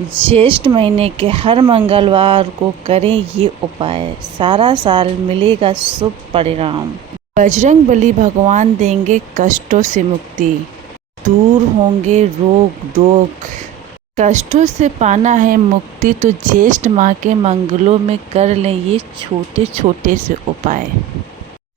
ज्येष्ठ महीने के हर मंगलवार को करें ये उपाय, सारा साल मिलेगा शुभ परिणाम। बजरंगबली भगवान देंगे कष्टों से मुक्ति, दूर होंगे रोग दोख। कष्टों से पाना है मुक्ति तो ज्येष्ठ माह के मंगलों में कर लें ये छोटे छोटे से उपाय।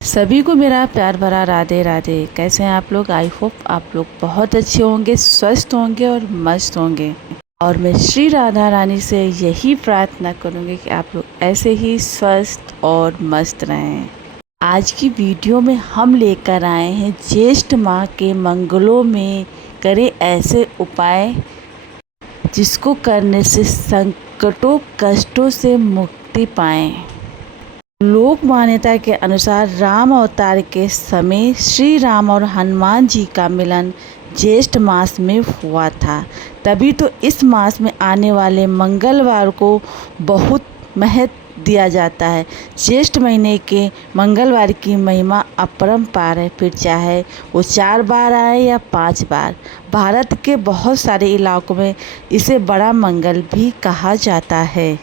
सभी को मेरा प्यार भरा राधे राधे। कैसे हैं आप लोग? आई होप आप लोग बहुत अच्छे होंगे, स्वस्थ होंगे और मस्त होंगे। और मैं श्री राधा रानी से यही प्रार्थना करूँगी कि आप लोग ऐसे ही स्वस्थ और मस्त रहें। आज की वीडियो में हम लेकर आए हैं ज्येष्ठ माह के मंगलों में करें ऐसे उपाय जिसको करने से संकटों कष्टों से मुक्ति पाएं। लोक मान्यता के अनुसार राम अवतार के समय श्री राम और हनुमान जी का मिलन ज्येष्ठ मास में हुआ था। तभी तो इस मास में आने वाले मंगलवार को बहुत महत्व दिया जाता है। ज्येष्ठ महीने के मंगलवार की महिमा अपरंपार है, फिर चाहे वो 4 बार आए या 5 बार। भारत के बहुत सारे इलाकों में इसे बड़ा मंगल भी कहा जाता है।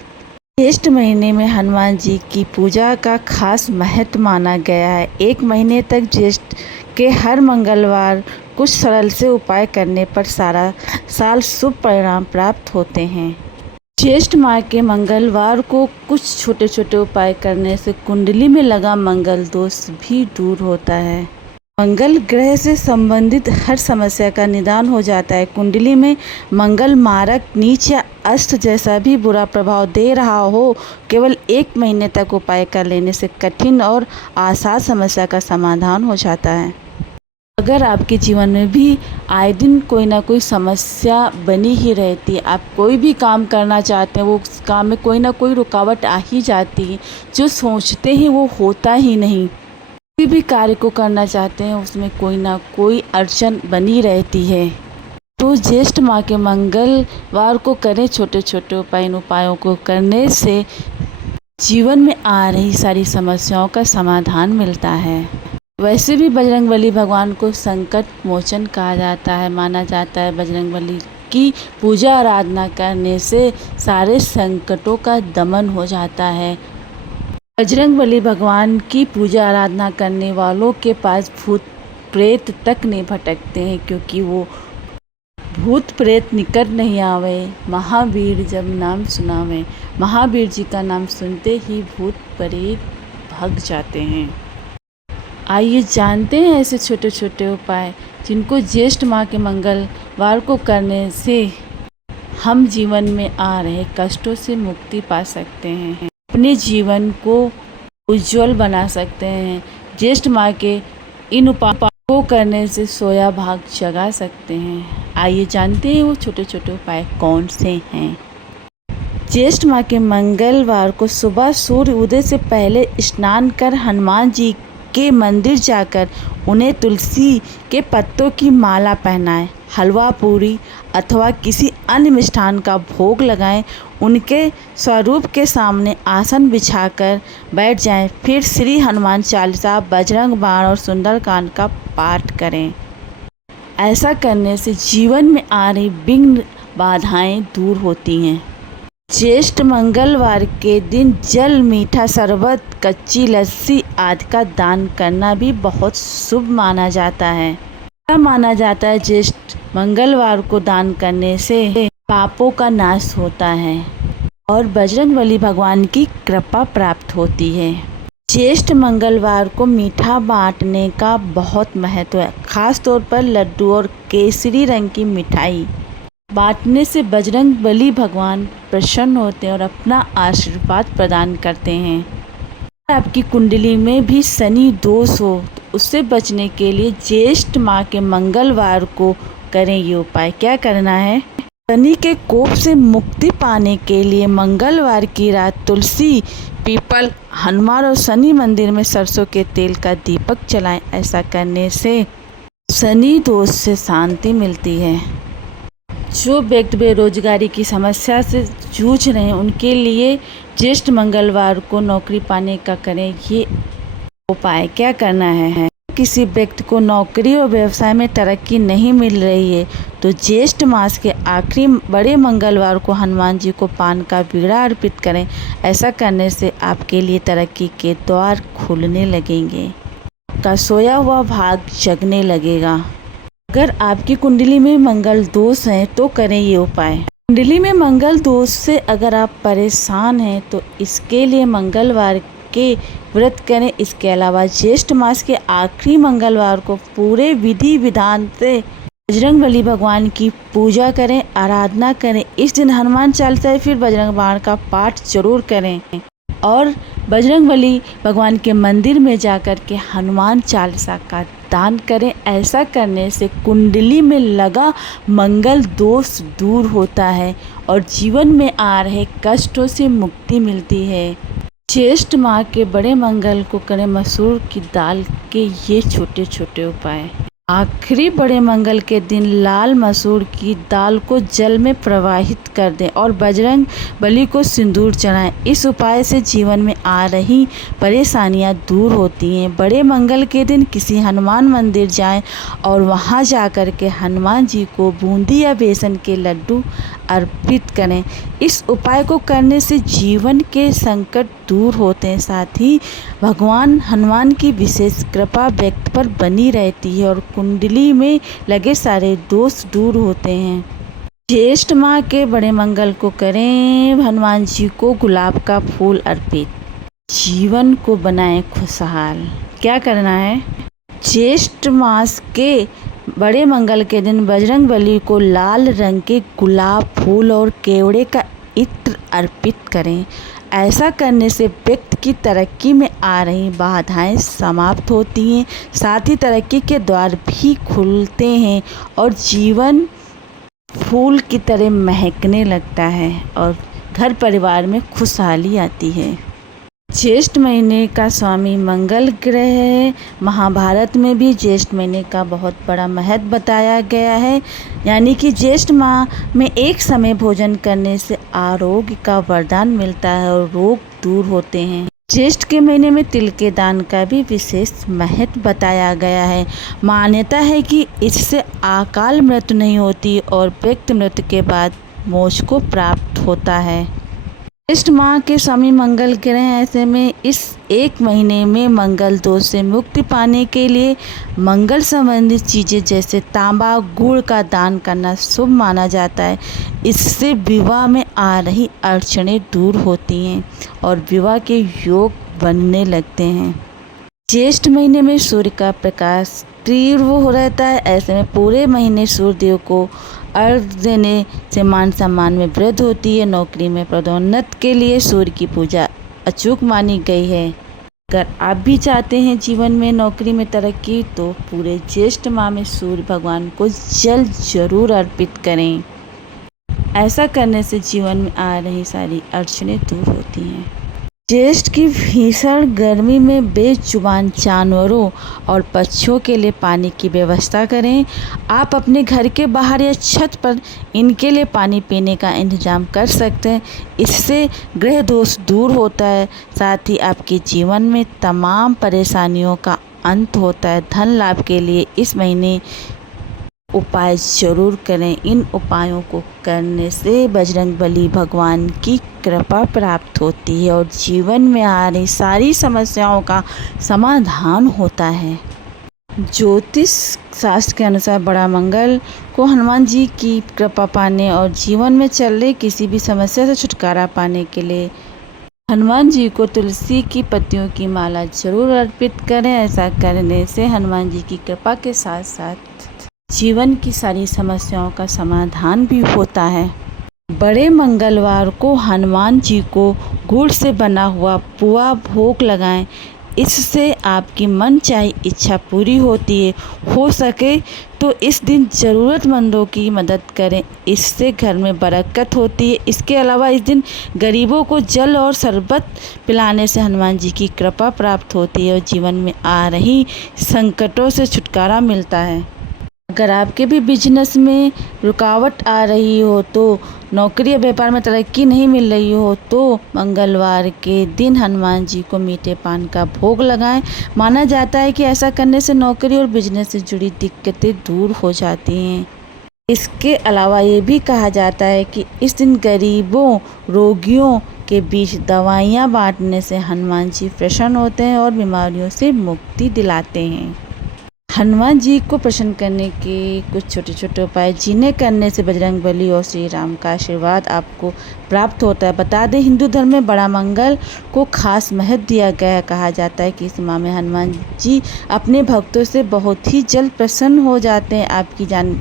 ज्येष्ठ महीने में हनुमान जी की पूजा का खास महत्व माना गया है। 1 महीने तक ज्येष्ठ के हर मंगलवार कुछ सरल से उपाय करने पर सारा साल शुभ परिणाम प्राप्त होते हैं। ज्येष्ठ माह के मंगलवार को कुछ छोटे छोटे उपाय करने से कुंडली में लगा मंगल दोष भी दूर होता है। मंगल ग्रह से संबंधित हर समस्या का निदान हो जाता है। कुंडली में मंगल मारक, नीच या अस्त जैसा भी बुरा प्रभाव दे रहा हो, केवल 1 महीने तक उपाय कर लेने से कठिन और आसान समस्या का समाधान हो जाता है। अगर आपके जीवन में भी आए दिन कोई ना कोई समस्या बनी ही रहती है, आप कोई भी काम करना चाहते हैं, वो उस काम में कोई ना कोई रुकावट आ ही जाती है, जो सोचते हैं वो होता ही नहीं। किसी भी कार्य को करना चाहते हैं उसमें कोई ना कोई अड़चन बनी रहती है। तो ज्येष्ठ माह के मंगलवार को करें छोटे छोटे उपाय। इन उपायों को करने से जीवन में आ रही सारी समस्याओं का समाधान मिलता है। वैसे भी बजरंगबली भगवान को संकट मोचन कहा जाता है। माना जाता है बजरंगबली की पूजा आराधना करने से सारे संकटों का दमन हो जाता है। बजरंगबली भगवान की पूजा आराधना करने वालों के पास भूत प्रेत तक नहीं भटकते हैं, क्योंकि वो भूत प्रेत निकट नहीं आवे, महावीर जब नाम सुनावे। महावीर जी का नाम सुनते ही भूत प्रेत भाग जाते हैं। आइए जानते हैं ऐसे छोटे छोटे उपाय जिनको ज्येष्ठ माह के मंगलवार को करने से हम जीवन में आ रहे कष्टों से मुक्ति पा सकते हैं, अपने जीवन को उज्जवल बना सकते हैं। ज्येष्ठ माह के इन उपायों को करने से सोया भाग जगा सकते हैं। आइए जानते हैं वो छोटे छोटे उपाय कौन से हैं। ज्येष्ठ माह के मंगलवार को सुबह सूर्य उदय से पहले स्नान कर हनुमान जी के मंदिर जाकर उन्हें तुलसी के पत्तों की माला पहनाएं, हलवा पूरी अथवा किसी अन्य मिष्ठान का भोग लगाएं, उनके स्वरूप के सामने आसन बिछाकर बैठ जाएं, फिर श्री हनुमान चालीसा, बजरंग बाण और सुंदरकांड का पाठ करें। ऐसा करने से जीवन में आ रही विघ्न बाधाएं दूर होती हैं। ज्येष्ठ मंगलवार के दिन जल, मीठा शरबत, कच्ची लस्सी आदि का दान करना भी बहुत शुभ माना जाता है। ऐसा माना जाता है ज्येष्ठ मंगलवार को दान करने से पापों का नाश होता है और बजरंगबली भगवान की कृपा प्राप्त होती है। ज्येष्ठ मंगलवार को मीठा बांटने का बहुत महत्व है। खास तौर पर लड्डू और केसरी रंग की मिठाई बांटने से बजरंगबली भगवान प्रसन्न होते हैं और अपना आशीर्वाद प्रदान करते हैं। अगर आपकी कुंडली में भी शनि दोष हो तो उससे बचने के लिए ज्येष्ठ माह के मंगलवार को करें ये उपाय। क्या करना है? शनि के कोप से मुक्ति पाने के लिए मंगलवार की रात तुलसी, पीपल, हनुमान और शनि मंदिर में सरसों के तेल का दीपक जलाएं। ऐसा करने से शनि दोष से शांति मिलती है। जो व्यक्ति बेरोजगारी की समस्या से जूझ रहे हैं उनके लिए ज्येष्ठ मंगलवार को नौकरी पाने का करें ये उपाय। क्या करना है किसी व्यक्ति को नौकरी और व्यवसाय में तरक्की नहीं मिल रही है तो ज्येष्ठ मास के आखिरी बड़े मंगलवार को हनुमान जी को पान का बीड़ा अर्पित करें। ऐसा करने से आपके लिए तरक्की के द्वार खुलने लगेंगे, आपका सोया हुआ भाग जगने लगेगा। अगर आपकी कुंडली में मंगल दोष है तो करें ये उपाय। कुंडली में मंगल दोष से अगर आप परेशान हैं तो इसके लिए मंगलवार के व्रत करें। इसके अलावा ज्येष्ठ मास के आखिरी मंगलवार को पूरे विधि विधान से बजरंगबली भगवान की पूजा करें, आराधना करें। इस दिन हनुमान चालीसा फिर बजरंग बाण का पाठ जरूर करें और बजरंगबली भगवान के मंदिर में जाकर के हनुमान चालीसा का दान करें। ऐसा करने से कुंडली में लगा मंगल दोष दूर होता है और जीवन में आ रहे कष्टों से मुक्ति मिलती है। ज्येष्ठ माह के बड़े मंगल को करें मसूर की दाल के ये छोटे छोटे उपाय। आखिरी बड़े मंगल के दिन लाल मसूर की दाल को जल में प्रवाहित कर दें और बजरंग बली को सिंदूर चढ़ाएं। इस उपाय से जीवन में आ रही परेशानियां दूर होती हैं। बड़े मंगल के दिन किसी हनुमान मंदिर जाएं और वहां जाकर के हनुमान जी को बूंदी या बेसन के लड्डू अर्पित करें। इस उपाय को करने से जीवन के संकट दूर होते हैं, साथ ही भगवान हनुमान की विशेष कृपा व्यक्ति पर बनी रहती है और कुंडली में लगे सारे दोष दूर होते हैं। ज्येष्ठ माह के बड़े मंगल को करें हनुमान जी को गुलाब का फूल अर्पित। जीवन को बनाएं खुशहाल। क्या करना है? ज्येष्ठ मास के बड़े मंगल के दिन बजरंगबली को लाल रंग के गुलाब फूल और केवड़े का इत्र अर्पित करें। ऐसा करने से व्यक्ति की तरक्की में आ रही बाधाएं समाप्त होती हैं, साथ ही तरक्की के द्वार भी खुलते हैं और जीवन फूल की तरह महकने लगता है और घर परिवार में खुशहाली आती है। ज्येष्ठ महीने का स्वामी मंगल ग्रह है। महाभारत में भी ज्येष्ठ महीने का बहुत बड़ा महत्व बताया गया है, यानी कि ज्येष्ठ माह में एक समय भोजन करने से आरोग्य का वरदान मिलता है और रोग दूर होते हैं। ज्येष्ठ के महीने में तिल के दान का भी विशेष महत्व बताया गया है। मान्यता है कि इससे अकाल मृत्यु नहीं होती और व्यक्ति मृत्यु के बाद मोक्ष को प्राप्त होता है। ज्येष्ठ माह के स्वामी मंगल ग्रह हैं, ऐसे में इस एक महीने में मंगल दोष से मुक्ति पाने के लिए मंगल संबंधित चीज़ें जैसे तांबा गुड़ का दान करना शुभ माना जाता है। इससे विवाह में आ रही अड़चनें दूर होती हैं और विवाह के योग बनने लगते हैं। ज्येष्ठ महीने में सूर्य का प्रकाश तीव्र हो रहता है, ऐसे में पूरे महीने सूर्यदेव को अर्घ्य देने से मान सम्मान में वृद्धि होती है। नौकरी में पदोन्नति के लिए सूर्य की पूजा अचूक मानी गई है। अगर आप भी चाहते हैं जीवन में नौकरी में तरक्की तो पूरे ज्येष्ठ माह में सूर्य भगवान को जल जरूर अर्पित करें। ऐसा करने से जीवन में आ रही सारी अड़चनें दूर होती हैं। ज्येष्ठ की भीषण गर्मी में बेजुबान जानवरों और पक्षियों के लिए पानी की व्यवस्था करें। आप अपने घर के बाहर या छत पर इनके लिए पानी पीने का इंतजाम कर सकते हैं। इससे ग्रह दोष दूर होता है, साथ ही आपके जीवन में तमाम परेशानियों का अंत होता है। धन लाभ के लिए इस महीने उपाय जरूर करें। इन उपायों को करने से बजरंगबली भगवान की कृपा प्राप्त होती है और जीवन में आ रही सारी समस्याओं का समाधान होता है। ज्योतिष शास्त्र के अनुसार बड़ा मंगल को हनुमान जी की कृपा पाने और जीवन में चल रही किसी भी समस्या से छुटकारा पाने के लिए हनुमान जी को तुलसी की पत्तियों की माला जरूर अर्पित करें। ऐसा करने से हनुमान जी की कृपा के साथ साथ जीवन की सारी समस्याओं का समाधान भी होता है। बड़े मंगलवार को हनुमान जी को गुड़ से बना हुआ पुआ भोग लगाएं। इससे आपकी मनचाही इच्छा पूरी होती है। हो सके तो इस दिन ज़रूरतमंदों की मदद करें, इससे घर में बरकत होती है। इसके अलावा इस दिन गरीबों को जल और शरबत पिलाने से हनुमान जी की कृपा प्राप्त होती है और जीवन में आ रही संकटों से छुटकारा मिलता है। अगर आपके भी बिजनेस में रुकावट आ रही हो, तो नौकरी या व्यापार में तरक्की नहीं मिल रही हो, तो मंगलवार के दिन हनुमान जी को मीठे पान का भोग लगाएं। माना जाता है कि ऐसा करने से नौकरी और बिजनेस से जुड़ी दिक्कतें दूर हो जाती हैं। इसके अलावा ये भी कहा जाता है कि इस दिन गरीबों, रोगियों के बीच दवाइयाँ बांटने से हनुमान जी प्रसन्न होते हैं और बीमारियों से मुक्ति दिलाते हैं। हनुमान जी को प्रसन्न करने के कुछ छोटे छोटे उपाय जिन्हें करने से बजरंगबली और श्री राम का आशीर्वाद आपको प्राप्त होता है। बता दें, हिंदू धर्म में बड़ा मंगल को खास महत्व दिया गया है। कहा जाता है कि इस माह में हनुमान जी अपने भक्तों से बहुत ही जल्द प्रसन्न हो जाते हैं। आपकी जान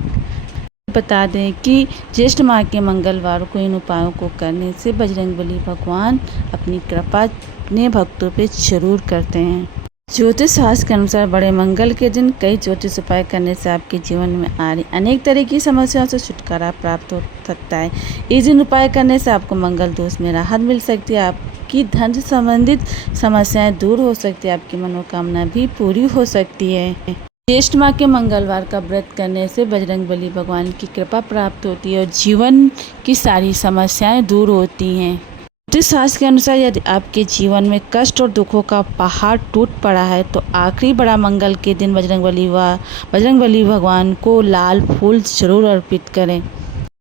बता दें कि ज्येष्ठ माह के मंगलवार को इन उपायों को करने से बजरंगबली भगवान अपनी कृपा अपने भक्तों पे जरूर करते हैं। ज्योतिष शास्त्र के अनुसार बड़े मंगल के दिन कई ज्योतिष उपाय करने से आपके जीवन में आ रही अनेक तरह की समस्याओं से छुटकारा प्राप्त हो सकता है। इस दिन उपाय करने से आपको मंगल दोष में राहत मिल सकती है, आपकी धन से संबंधित समस्याएं दूर हो सकती है, आपकी मनोकामना भी पूरी हो सकती है। ज्येष्ठ माह के मंगलवार का व्रत करने से बजरंगबली भगवान की कृपा प्राप्त होती है और जीवन की सारी समस्याएं दूर होती हैं। ज्योतिष शास्त्र के अनुसार यदि आपके जीवन में कष्ट और दुखों का पहाड़ टूट पड़ा है, तो आखिरी बड़ा मंगल के दिन बजरंगबली भगवान को लाल फूल जरूर अर्पित करें।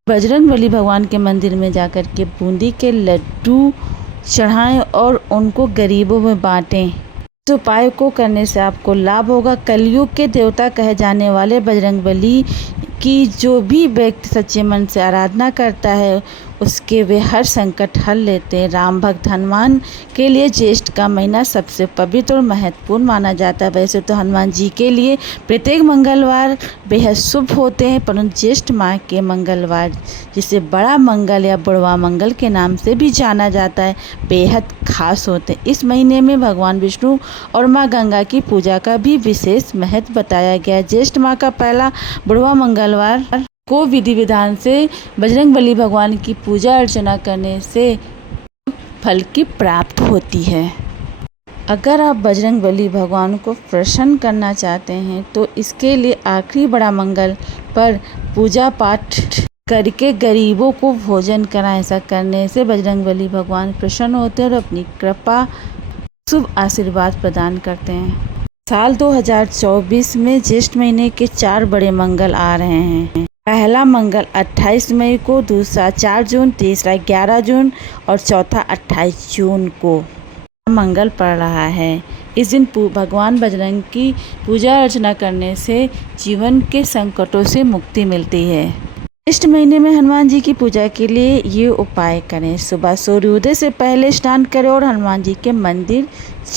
बजरंगबली भगवान के मंदिर में जाकर के बूंदी के लड्डू चढ़ाएं और उनको गरीबों में बांटें। इस उपाय को करने से आपको लाभ होगा। कलयुग के देवता कहे जाने वाले बजरंगबली की जो भी व्यक्ति सच्चे मन से आराधना करता है, उसके वे हर संकट हल लेते हैं। राम भक्त हनुमान के लिए ज्येष्ठ का महीना सबसे पवित्र और महत्वपूर्ण माना जाता है। वैसे तो हनुमान जी के लिए प्रत्येक मंगलवार बेहद शुभ होते हैं, परंतु ज्येष्ठ माह के मंगलवार, जिसे बड़ा मंगल या बुढ़वा मंगल के नाम से भी जाना जाता है, बेहद खास होते हैं। इस महीने में भगवान विष्णु और माँ गंगा की पूजा का भी विशेष महत्व बताया गया है। ज्येष्ठ माह का पहला बुढ़वा मंगलवार को विधि विधान से बजरंगबली भगवान की पूजा अर्चना करने से फल की प्राप्त होती है। अगर आप बजरंगबली भगवान को प्रसन्न करना चाहते हैं, तो इसके लिए आखिरी बड़ा मंगल पर पूजा पाठ करके गरीबों को भोजन कराएं। ऐसा करने से बजरंगबली भगवान प्रसन्न होते हैं और अपनी कृपा शुभ आशीर्वाद प्रदान करते हैं। साल 2024 में ज्येष्ठ महीने के 4 बड़े मंगल आ रहे हैं। पहला मंगल 28 मई को, दूसरा 4 जून, तीसरा 11 जून और चौथा 28 जून को मंगल पड़ रहा है। इस दिन भगवान बजरंग की पूजा अर्चना करने से जीवन के संकटों से मुक्ति मिलती है। ज्येष्ठ महीने में हनुमान जी की पूजा के लिए ये उपाय करें। सुबह सूर्योदय से पहले स्नान करें और हनुमान जी के मंदिर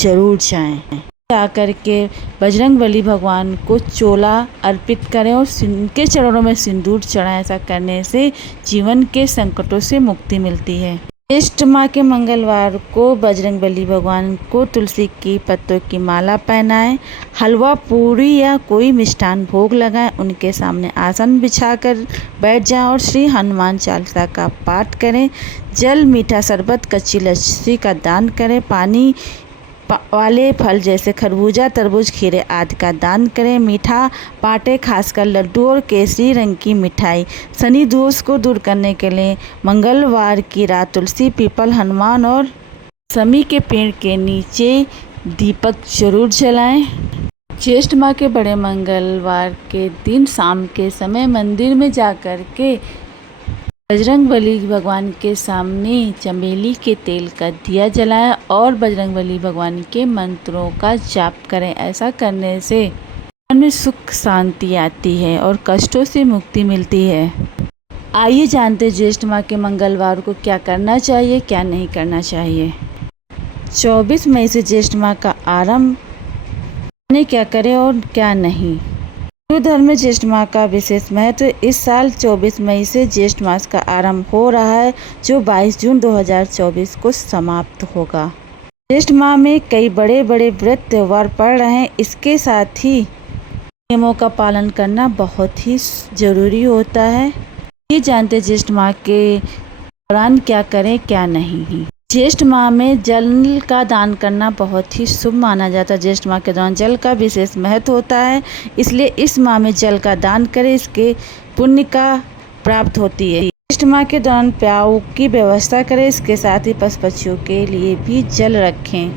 जरूर जाएं। जाकर के बजरंगबली भगवान को चोला अर्पित करें और उनके चरणों में सिंदूर चढ़ाएं। ऐसा करने से जीवन के संकटों से मुक्ति मिलती है। ज्येष्ठ माह के मंगलवार को बजरंगबली भगवान को तुलसी की पत्तों की माला पहनाएं, हलवा, पूरी या कोई मिष्ठान भोग लगाएं, उनके सामने आसन बिछाकर बैठ जाएं और श्री हनुमान चालीसा का पाठ करें। जल, मीठा शरबत, कच्ची लस्सी का दान करें। पानी वाले फल जैसे खरबूजा, तरबूज, खीरे आदि का दान करें। मीठा बांटे, खासकर लड्डू और केसरी रंग की मिठाई। शनि दोष को दूर करने के लिए मंगलवार की रात तुलसी, पीपल, हनुमान और समी के पेड़ के नीचे दीपक जरूर जलाएं। ज्येष्ठ माह के बड़े मंगलवार के दिन शाम के समय मंदिर में जाकर के बजरंगबली भगवान के सामने चमेली के तेल का दिया जलाएं और बजरंगबली भगवान के मंत्रों का जाप करें। ऐसा करने से मन में सुख शांति आती है और कष्टों से मुक्ति मिलती है। आइए जानते हैं ज्येष्ठ माह के मंगलवार को क्या करना चाहिए, क्या नहीं करना चाहिए। 24 मई से ज्येष्ठ माह का आरंभ, क्या करें और क्या नहीं। हिंदू धर्म में ज्येष्ठ माह का विशेष महत्व। इस साल 24 मई से ज्येष्ठ मास का आरंभ हो रहा है, जो 22 जून 2024 को समाप्त होगा। ज्येष्ठ माह में कई बड़े बड़े व्रत त्यौहार पड़ रहे हैं। इसके साथ ही नियमों का पालन करना बहुत ही जरूरी होता है। ये जानते ज्येष्ठ माह के दौरान क्या करें, क्या नहीं। ज्येष्ठ माह में जल का दान करना बहुत ही शुभ माना जाता है। ज्येष्ठ माह के दौरान जल का विशेष महत्व होता है, इसलिए इस माह में जल का दान करें, इसके पुण्य का प्राप्त होती है। ज्येष्ठ माह के दौरान प्याऊ की व्यवस्था करें, इसके साथ ही पशु पक्षियों के लिए भी जल रखें।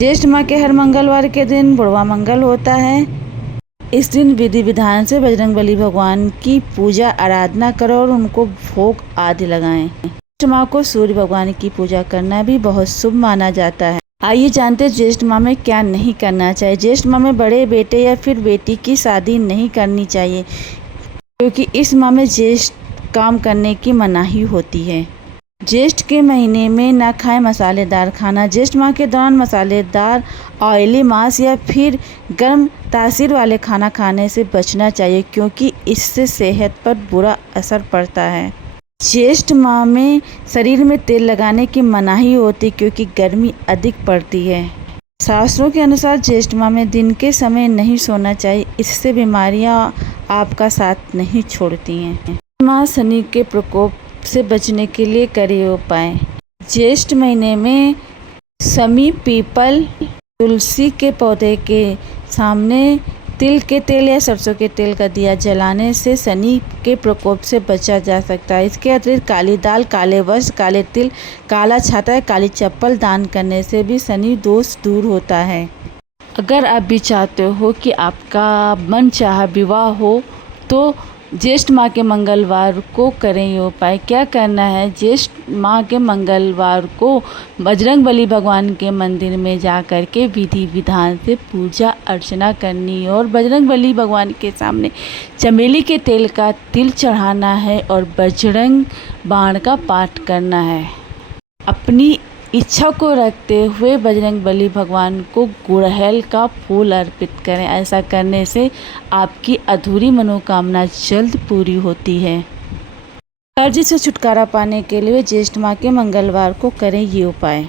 ज्येष्ठ माह के हर मंगलवार के दिन बुढ़वा मंगल होता है। इस दिन विधि विधान से बजरंगबली भगवान की पूजा आराधना करो और उनको भोग आदि लगाएं। ज्येष्ठ माह को सूर्य भगवान की पूजा करना भी बहुत शुभ माना जाता है। आइए जानते हैं ज्येष्ठ माह में क्या नहीं करना चाहिए। ज्येष्ठ माह में बड़े बेटे या फिर बेटी की शादी नहीं करनी चाहिए, क्योंकि इस माह में ज्येष्ठ काम करने की मनाही होती है। ज्येष्ठ के महीने में ना खाएं मसालेदार खाना। ज्येष्ठ माह के दौरान मसालेदार, ऑयली मांस या फिर गर्म तासीर वाले खाना खाने से बचना चाहिए, क्योंकि इससे सेहत पर बुरा असर पड़ता है। ज्येष्ठ माह में शरीर में तेल लगाने की मनाही होती, क्योंकि गर्मी अधिक पड़ती है। शास्त्रों के अनुसार ज्येष्ठ माह में दिन के समय नहीं सोना चाहिए, इससे बीमारियां आपका साथ नहीं छोड़ती हैं। माह शनि के प्रकोप से बचने के लिए करिए उपाय। ज्येष्ठ महीने में शमी, पीपल, तुलसी के पौधे के सामने तिल के तेल या सरसों के तेल का दिया जलाने से शनि के प्रकोप से बचा जा सकता है। इसके अतिरिक्त काली दाल, काले वस्त्र, काले तिल, काला छाता या काली चप्पल दान करने से भी शनि दोष दूर होता है। अगर आप भी चाहते हो कि आपका मनचाहा विवाह हो तो ज्येष्ठ माह के मंगलवार को करें ये उपाय। क्या करना है, ज्येष्ठ माह के मंगलवार को बजरंगबली भगवान के मंदिर में जा कर के विधि विधान से पूजा अर्चना करनी है और बजरंगबली भगवान के सामने चमेली के तेल का तिल चढ़ाना है और बजरंग बाण का पाठ करना है। अपनी इच्छा को रखते हुए बजरंगबली भगवान को गुड़हल का फूल अर्पित करें। ऐसा करने से आपकी अधूरी मनोकामना जल्द पूरी होती है। कर्ज से छुटकारा पाने के लिए ज्येष्ठ माह के मंगलवार को करें ये उपाय।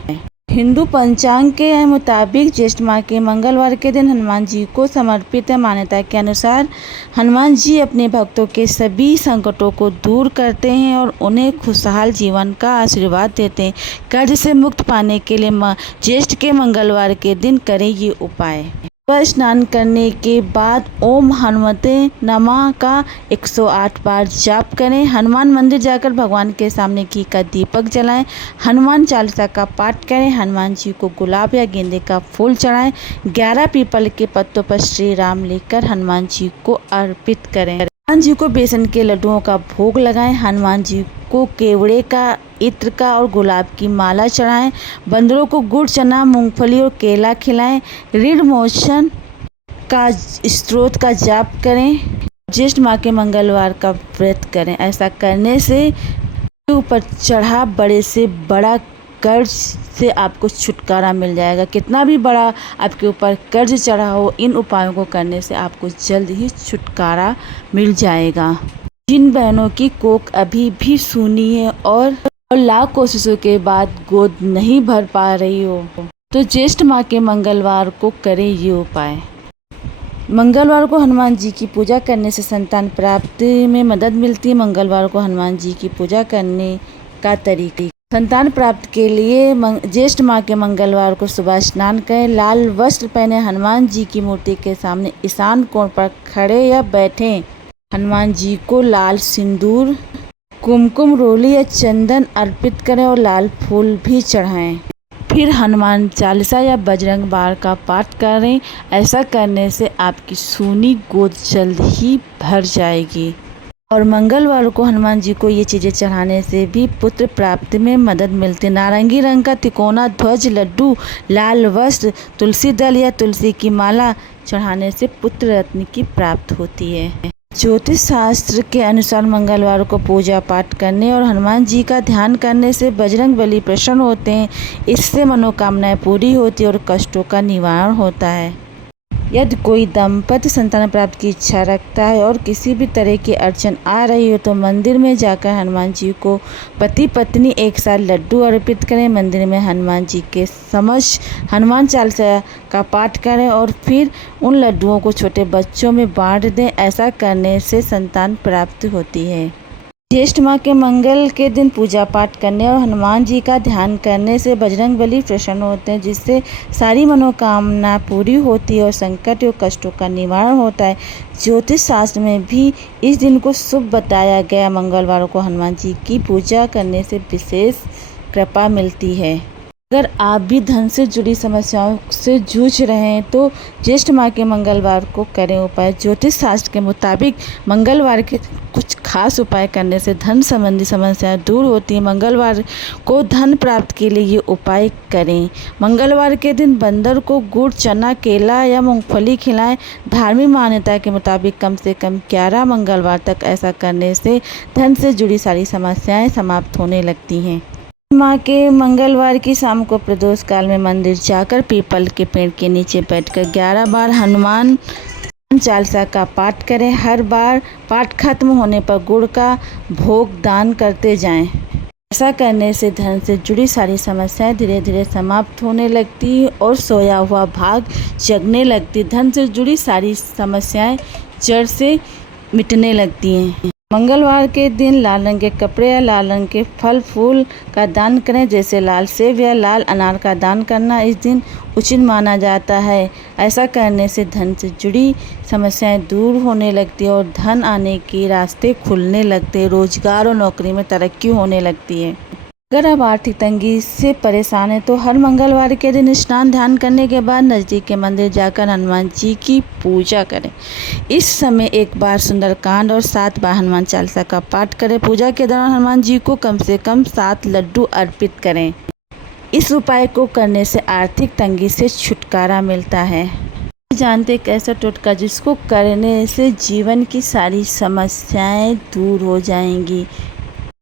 हिंदू पंचांग के मुताबिक ज्येष्ठ माह के मंगलवार के दिन हनुमान जी को समर्पित है। मान्यता के अनुसार हनुमान जी अपने भक्तों के सभी संकटों को दूर करते हैं और उन्हें खुशहाल जीवन का आशीर्वाद देते हैं। कर्ज से मुक्त पाने के लिए ज्येष्ठ के मंगलवार के दिन करें ये उपाय। स्नान करने के बाद ओम हनुमते नमः का 108 बार जाप करें। हनुमान मंदिर जाकर भगवान के सामने घी का दीपक जलाएं। हनुमान चालीसा का पाठ करें। हनुमान जी को गुलाब या गेंदे का फूल चढ़ाएं। 11 पीपल के पत्तों पर श्री राम लिखकर हनुमान जी को अर्पित करें। हनुमान जी को बेसन के लड्डुओं का भोग लगाएं। हनुमान जी को केवड़े का, इत्र का और गुलाब की माला चढ़ाएं। बंदरों को गुड़, चना, मूंगफली और केला खिलाएं। ऋण मोचन का स्त्रोत का जाप करें। ज्येष्ठ माह के मंगलवार का व्रत करें। ऐसा करने से ऊपर चढ़ा बड़े से बड़ा कर्ज से आपको छुटकारा मिल जाएगा। कितना भी बड़ा आपके ऊपर कर्ज चढ़ा हो, इन उपायों को करने से आपको जल्द ही छुटकारा मिल जाएगा। जिन बहनों की कोख अभी भी सूनी है और लाख कोशिशों के बाद गोद नहीं भर पा रही हो, तो ज्येष्ठ माह के मंगलवार को करें ये उपाय। मंगलवार को हनुमान जी की पूजा करने से संतान प्राप्ति में मदद मिलती है। मंगलवार को हनुमान जी की पूजा करने का तरीका। संतान प्राप्ति के लिए ज्येष्ठ माह के मंगलवार को सुबह स्नान करें। लाल वस्त्र पहने हनुमान जी की मूर्ति के सामने ईशान कोण पर खड़े या बैठें। हनुमान जी को लाल सिंदूर, कुमकुम, रोली या चंदन अर्पित करें और लाल फूल भी चढ़ाएं। फिर हनुमान चालीसा या बजरंग बाण का पाठ करें। ऐसा करने से आपकी सूनी गोद जल्द ही भर जाएगी। और मंगलवार को हनुमान जी को ये चीज़ें चढ़ाने से भी पुत्र प्राप्ति में मदद मिलती है। नारंगी रंग का तिकोना ध्वज, लड्डू, लाल वस्त्र, तुलसी दल या तुलसी की माला चढ़ाने से पुत्र रत्न की प्राप्ति होती है। ज्योतिष शास्त्र के अनुसार मंगलवार को पूजा पाठ करने और हनुमान जी का ध्यान करने से बजरंग बली प्रसन्न होते हैं। इससे मनोकामनाएं पूरी होती है और कष्टों का निवारण होता है। यदि कोई दंपति संतान प्राप्ति की इच्छा रखता है और किसी भी तरह की अड़चन आ रही हो, तो मंदिर में जाकर हनुमान जी को पति पत्नी एक साथ लड्डू अर्पित करें। मंदिर में हनुमान जी के समक्ष हनुमान चालीसा का पाठ करें और फिर उन लड्डुओं को छोटे बच्चों में बांट दें। ऐसा करने से संतान प्राप्ति होती है। ज्येष्ठ माह के मंगल के दिन पूजा पाठ करने और हनुमान जी का ध्यान करने से बजरंगबली प्रसन्न होते हैं, जिससे सारी मनोकामना पूरी होती है और संकट और कष्टों का निवारण होता है। ज्योतिष शास्त्र में भी इस दिन को शुभ बताया गया। मंगलवार को हनुमान जी की पूजा करने से विशेष कृपा मिलती है। अगर आप भी धन से जुड़ी समस्याओं से जूझ रहे हैं तो ज्येष्ठ माह के मंगलवार को करें उपाय। ज्योतिष शास्त्र के मुताबिक मंगलवार के कुछ खास उपाय करने से धन संबंधी समस्याएं दूर होती हैं। मंगलवार को धन प्राप्त के लिए ये उपाय करें। मंगलवार के दिन बंदर को गुड़, चना, केला या मूंगफली खिलाएं। धार्मिक मान्यता के मुताबिक कम से कम 11 मंगलवार तक ऐसा करने से धन से जुड़ी सारी समस्याएं समाप्त होने लगती हैं। माह के मंगलवार की शाम को प्रदोष काल में मंदिर जाकर पीपल के पेड़ के नीचे बैठकर 11 बार हनुमान चालीसा का पाठ करें। हर बार पाठ खत्म होने पर गुड़ का भोग दान करते जाएं। ऐसा करने से धन से जुड़ी सारी समस्याएं धीरे धीरे समाप्त होने लगती और सोया हुआ भाग जगने लगती। धन से जुड़ी सारी समस्याएं जड़ से मिटने लगती हैं। मंगलवार के दिन लाल रंग के कपड़े या लाल रंग के फल फूल का दान करें, जैसे लाल सेब या लाल अनार का दान करना इस दिन उचित माना जाता है। ऐसा करने से धन से जुड़ी समस्याएं दूर होने लगती है और धन आने के रास्ते खुलने लगते हैं। रोजगार और नौकरी में तरक्की होने लगती है। अगर आप आर्थिक तंगी से परेशान हैं तो हर मंगलवार के दिन स्नान ध्यान करने के बाद नज़दीक के मंदिर जाकर हनुमान जी की पूजा करें। इस समय एक बार सुंदरकांड और 7 बार हनुमान चालीसा का पाठ करें। पूजा के दौरान हनुमान जी को कम से कम 7 लड्डू अर्पित करें। इस उपाय को करने से आर्थिक तंगी से छुटकारा मिलता है। जानते एक ऐसा टोटका जिसको करने से जीवन की सारी समस्याएं दूर हो जाएंगी।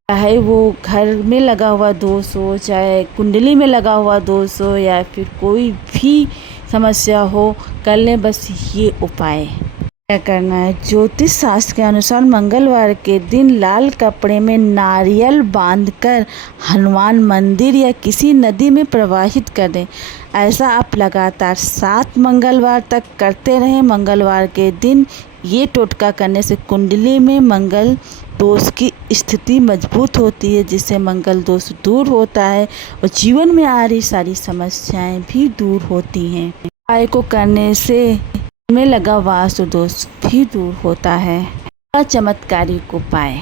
चाहे वो घर में लगा हुआ दोष हो, चाहे कुंडली में लगा हुआ दोष हो, या फिर कोई भी समस्या हो, कर लें बस ये उपाय। क्या करना है? ज्योतिष शास्त्र के अनुसार मंगलवार के दिन लाल कपड़े में नारियल बांधकर हनुमान मंदिर या किसी नदी में प्रवाहित कर दें। ऐसा आप लगातार 7 मंगलवार तक करते रहें। मंगलवार के दिन ये टोटका करने से कुंडली में मंगल दोष की स्थिति मजबूत होती है, जिससे मंगल दोष दूर होता है और जीवन में आ रही सारी समस्याएं भी दूर होती हैं। उपाय को करने से में लगा वास्तु दोष भी दूर होता है। चमत्कारिक उपाय।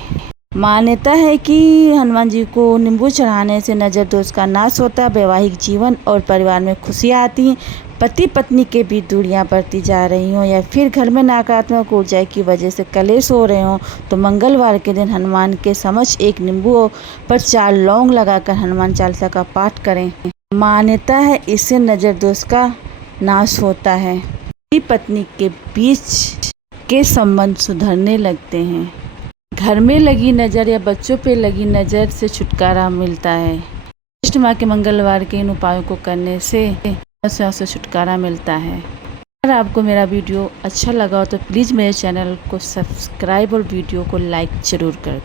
मान्यता है कि हनुमान जी को नींबू चढ़ाने से नजर दोष का नाश होता है, वैवाहिक जीवन और परिवार में खुशियाँ आती हैं। पति पत्नी के बीच दूरियां बढ़ती जा रही हों या फिर घर में नकारात्मक ऊर्जा की वजह से कलेश हो रहे हों तो मंगलवार के दिन हनुमान के समक्ष एक नींबू पर 4 लौंग लगाकर हनुमान चालीसा का पाठ करें। मान्यता है इससे नजर दोष का नाश होता है। पति पत्नी के बीच के संबंध सुधरने लगते हैं। घर में लगी नज़र या बच्चों पे लगी नज़र से छुटकारा मिलता है। ज्येष्ठ माह के मंगलवार के इन उपायों को करने से समस्याओं से छुटकारा मिलता है। अगर आपको मेरा वीडियो अच्छा लगा हो तो प्लीज़ मेरे चैनल को सब्सक्राइब और वीडियो को लाइक ज़रूर कर दें।